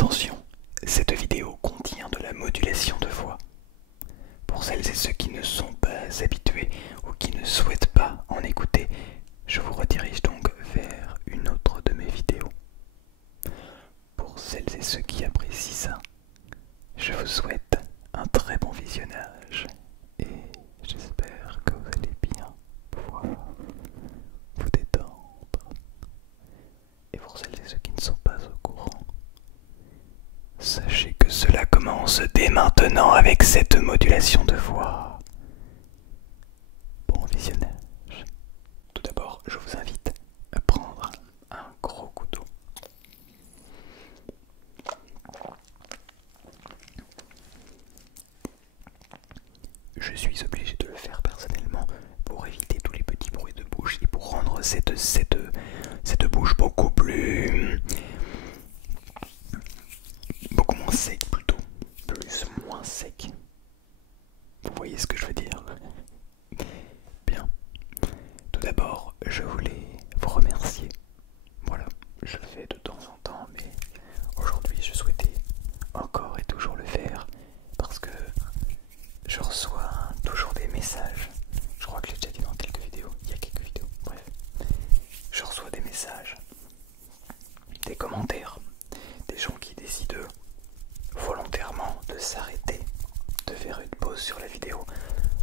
Attention, cette vidéo contient de la modulation de voix. Pour celles et ceux qui ne sont pas habitués ou qui ne souhaitent pas en écouter, je vous redirige donc vers une autre de mes vidéos. Pour celles et ceux qui apprécient ça, je vous souhaite un très bon visionnage et j'espère que vous allez bien pouvoir vous détendre. Et pour celles et ceux qui ne sont pas au courant, sachez que cela commence dès maintenant avec cette modulation de voix. Bon visionnage. Tout d'abord, je vous invite à prendre un gros couteau. Je suis obligé de le faire personnellement pour éviter tous les petits bruits de bouche et pour rendre cette bouche beaucoup moins sec plutôt, moins sec. Vous voyez ce que je veux dire? Bien. Tout d'abord, je voulais vous remercier. Voilà, je le fais de temps en temps, mais aujourd'hui je souhaitais encore et toujours le faire parce que je reçois toujours des messages. Je crois que je l'ai déjà dit dans quelques vidéos, il y a quelques vidéos, bref. Je reçois des messages, des commentaires, des gens qui décident volontairement de s'arrêter, de faire une pause sur la vidéo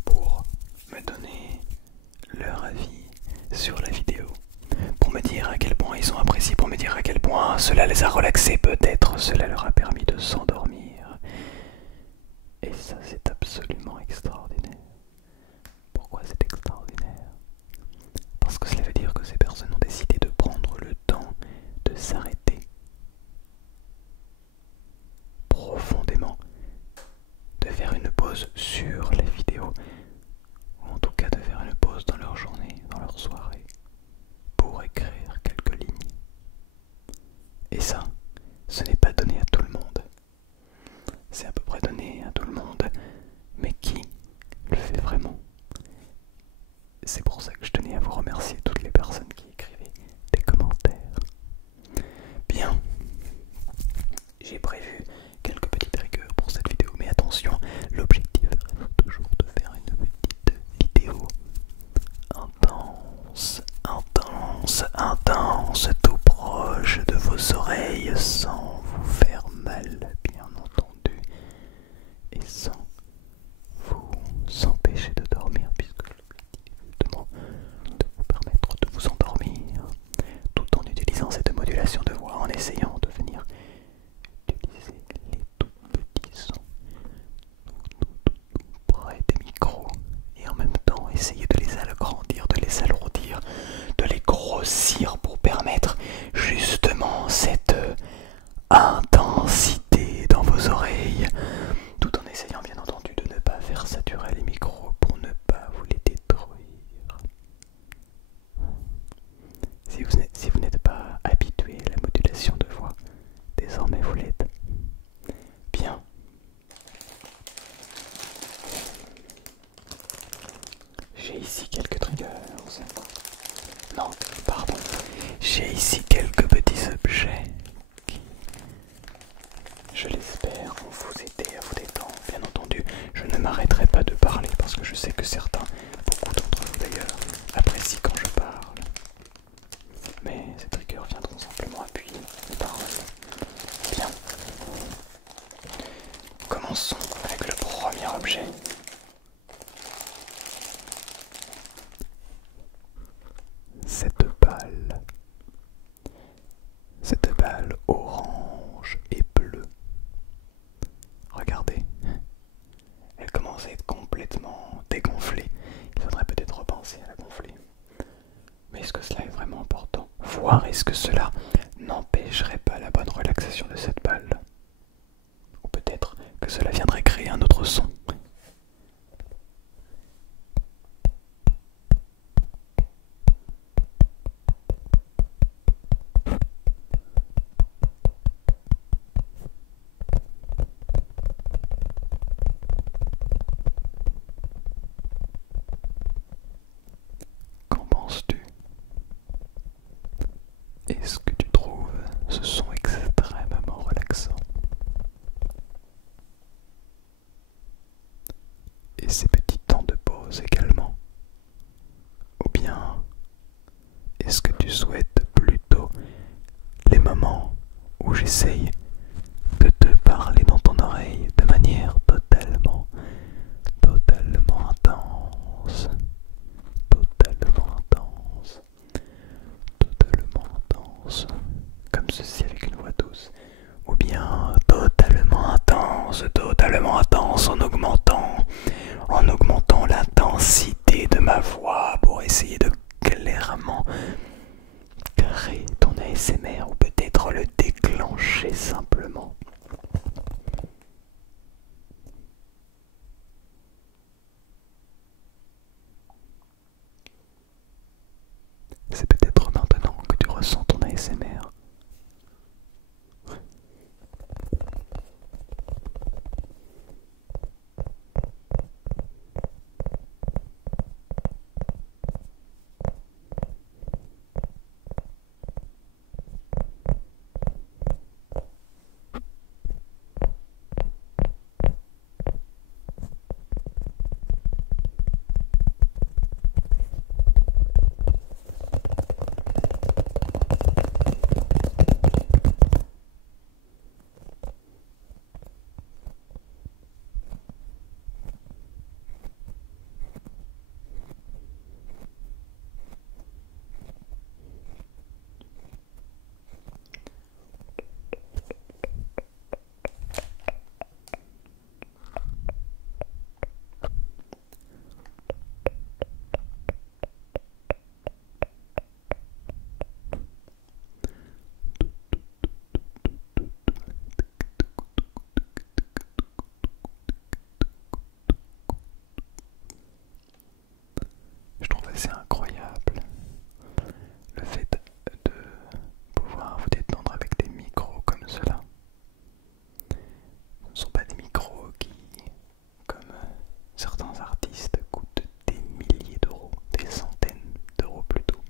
pour me donner leur avis sur la vidéo, pour me dire à quel point ils ont apprécié, pour me dire à quel point cela les a relaxés, peut-être cela leur a permis de s'endormir. Et ça, c'est absolument extraordinaire. Pourquoi c'est extraordinaire? Parce que cela veut dire que ces personnes ont décidé de prendre le temps de s'arrêter profondément, de faire une pause sur la vidéo, ou en tout cas de faire une pause dans leur journée, dans leur soirée, pour écrire quelques lignes. Et ça, ce n'est pas donné à tout le monde. C'est à peu près donné à tout le monde, mais qui le fait vraiment? C'est pour ça que je tenais à vous remercier toutes les personnes qui écrivaient des commentaires. Bien, j'ai prévu quelques petites rigueurs pour cette vidéo, mais attention, l'objectif est toujours de faire une petite vidéo intense, tout proche de vos oreilles, sans vous faire mal, bien entendu, et sans vous empêcher de dormir, puisque l'objectif est justement de vous permettre de vous endormir, tout en utilisant cette modulation de voix, en essayant de venir utiliser les tout petits sons tout près des micros, et en même temps essayer de les agrandir, de les alourdir, de les grossir pour permettre justement cette intensité dans vos oreilles, tout en essayant bien entendu de ne pas faire saturer les micros pour ne pas vous les détruire. Si vous n'êtes pas habitué à la modulation de voix, désormais vous l'êtes. Bien. J'ai ici quelques triggers. Non, pardon. J'ai ici quelques petits objets qui, je l'espère, vont vous aider à vous détendre. Bien entendu, je ne m'arrêterai pas de parler parce que je sais que certains, beaucoup d'entre vous d'ailleurs, apprécient quand je parle. Mais ces triggers viendront simplement appuyer les paroles. Bien. Commençons avec le premier objet. Cette balle orange et bleue. Regardez, elle commence à être complètement dégonflée. Il faudrait peut-être repenser à la gonfler. Mais est-ce que cela est vraiment important? Voir est-ce que cela n'empêcherait pas la bonne relaxation de cette balle? Ou peut-être que cela viendrait créer un autre son. Qu'en penses-tu? Est-ce j'essaye de te parler dans ton oreille de manière totalement intense, totalement intense, totalement intense, comme ceci avec une voix douce, ou bien totalement intense en augmentant l'intensité de ma voix pour essayer de clairement créer ton ASMR ou peut-être le déclencher simplement. C'est peut-être maintenant que tu ressens ton ASMR. Je trouve assez incroyable le fait de pouvoir vous détendre avec des micros comme cela. Ce ne sont pas des micros qui, comme certains artistes, coûtent des milliers d'euros, des centaines d'euros plutôt,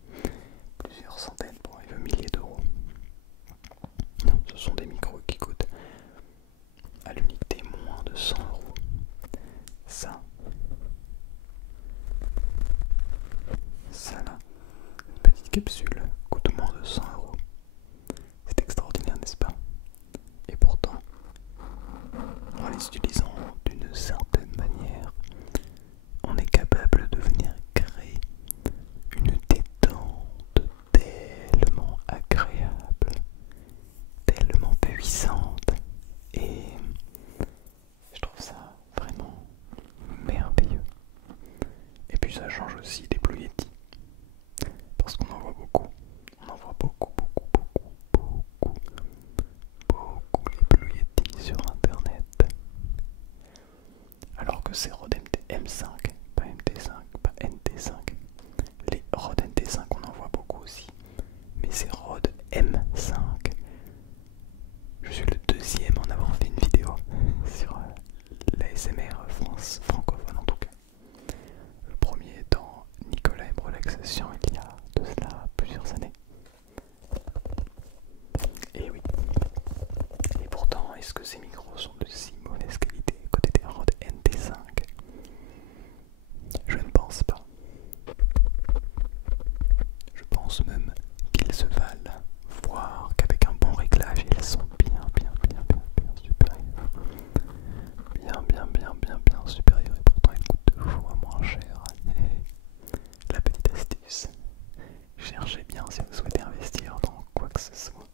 plusieurs centaines pour arriver aux milliers d'euros. Non, ce sont des micros qui coûtent à l'unité moins de 100 euros. Ça là, une petite capsule coûte moins de 100 euros. C'est extraordinaire, n'est-ce pas? Et pourtant, en les utilisant d'une certaine manière, on est capable de venir créer une détente tellement agréable, tellement puissante, et je trouve ça vraiment merveilleux. Et puis ça change aussi des Blue Yeti, parce qu'on en voit beaucoup, beaucoup les Blue Yeti sur internet. Alors que ces Rode M5, pas MT5, pas NT5, les Rode NT5 on en voit beaucoup aussi, mais ces Rode M5, je suis le deuxième en avoir fait une vidéo sur l'ASMR francophone en tout cas. Le premier étant Nicolas M Relaxation il y a de cela plusieurs années. Et oui. Et pourtant, est-ce que ces micros sont de si mauvaise qualité côté des Rode NT5? Je ne pense pas. Je pense même qu'ils se valent, voire qu'avec un bon réglage, ils sont bien supérieurs. Bien supérieurs, et pourtant ils coûtent 2 fois moins cher. La petite astuce, cherchez bien si vous souhaitez investir dans quoi que ce soit.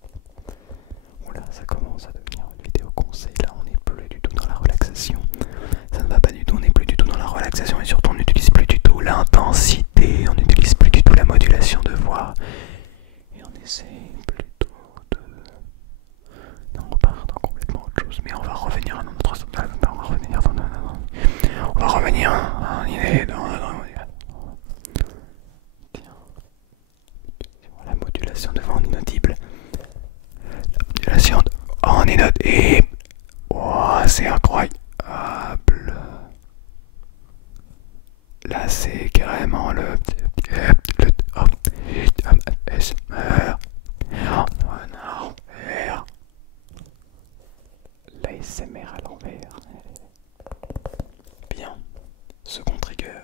Oula, ça commence à devenir une vidéo conseil, là on n'est plus du tout dans la relaxation. Ça ne va pas du tout, on n'est plus du tout dans la relaxation, et surtout on n'utilise plus du tout l'intensité, on n'utilise plus du tout la modulation de voix. Et on essaie plutôt de... Non, on part dans complètement autre chose, mais on va revenir à notre... On va revenir dans... On va revenir à une idée dans... Tiens. La modulation de voix en inaudible. La modulation en inaudible. Oh, c'est incroyable. Là, c'est carrément le ASMR. L'ASMR à l'envers. Bien. Second trigger.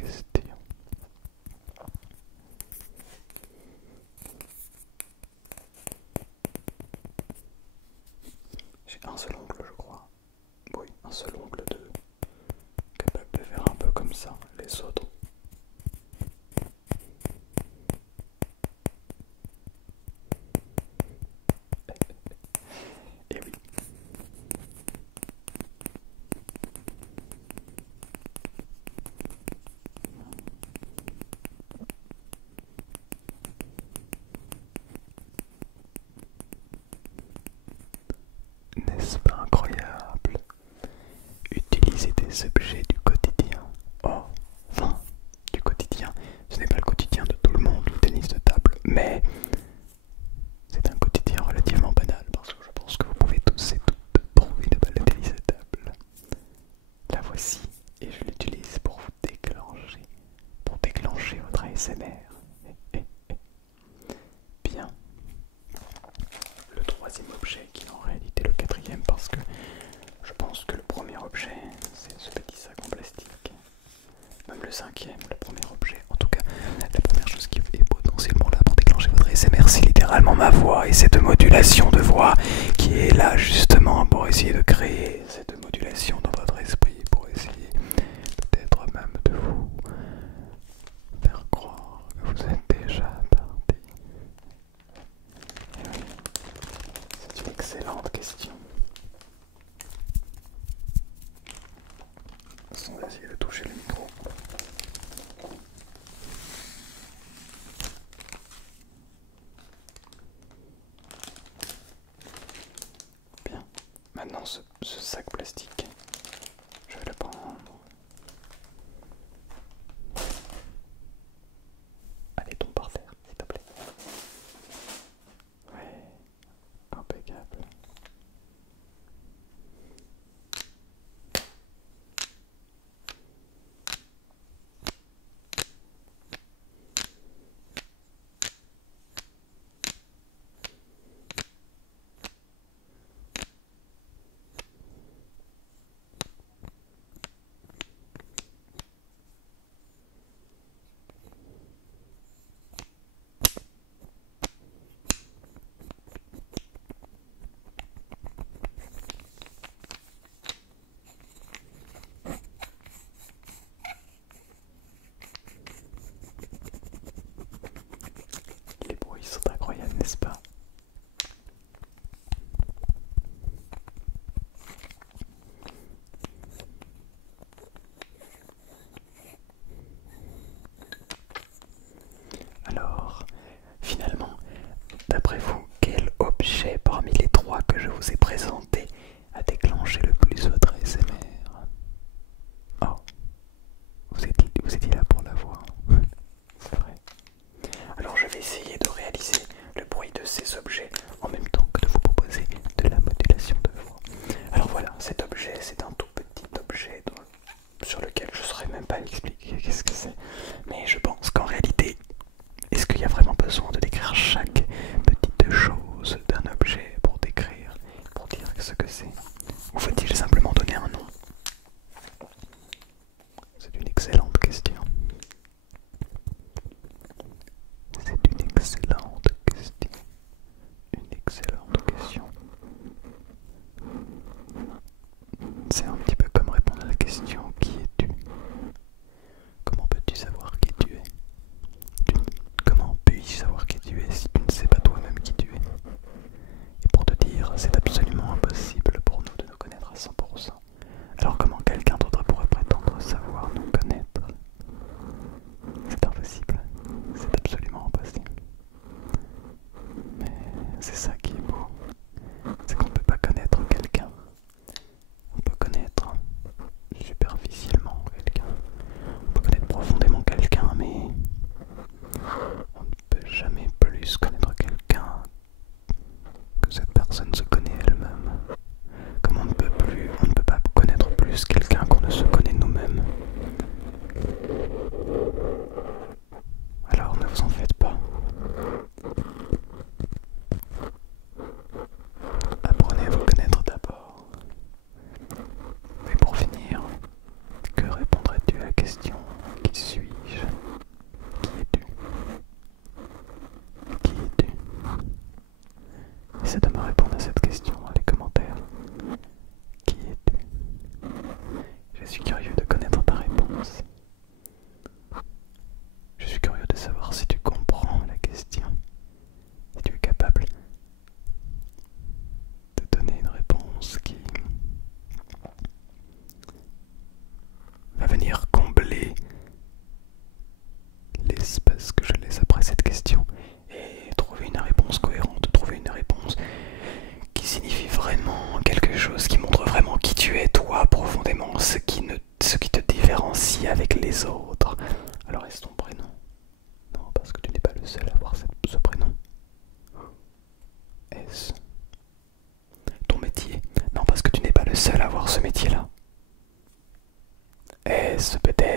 question. J'ai un seul ongle, je crois. Oui, un seul ongle de capable de faire un peu comme ça. Les autres. Et oui. N'est-ce pas incroyable? Utiliser des objets du quotidien. Oh, enfin, du quotidien. Ce n'est pas le quotidien de tout le monde, le tennis de table, mais c'est un quotidien relativement banal parce que je pense que vous pouvez tous et toutes trouver de balle de tennis de table. La voici et je l'utilise pour vous déclencher votre ASMR. Bien. Le troisième objet qui est en réalité le quatrième parce que je pense que le premier objet c'est ce petit sac en plastique. Même le cinquième, le premier objet. En tout cas, la première chose qui est potentiellement là pour déclencher votre ASMR, c'est littéralement ma voix et cette modulation de voix qui est là justement pour essayer de créer cette modulation dans votre esprit, pour essayer peut-être même de vous faire croire que vous êtes déjà parti. Et oui, c'est une excellente question. Sans essayer de toucher le micro. Bien. Maintenant ce sac plastique, je vais le prendre. Allez, tombe par terre, s'il te plaît. Ouais, impeccable. suis curieux de connaître ta réponse. Je suis curieux de savoir si tu comprends la question, si tu es capable de donner une réponse qui va venir combler l'espace que je laisse après cette question et trouver une réponse cohérente, trouver une réponse qui signifie vraiment quelque chose, qui montre vraiment qui tu es toi profondément, ce qui te différencie avec les autres. Alors est-ce ton prénom? Non, parce que tu n'es pas le seul à avoir ce prénom. Est-ce ton métier? Non, parce que tu n'es pas le seul à avoir ce métier-là. Est-ce peut-être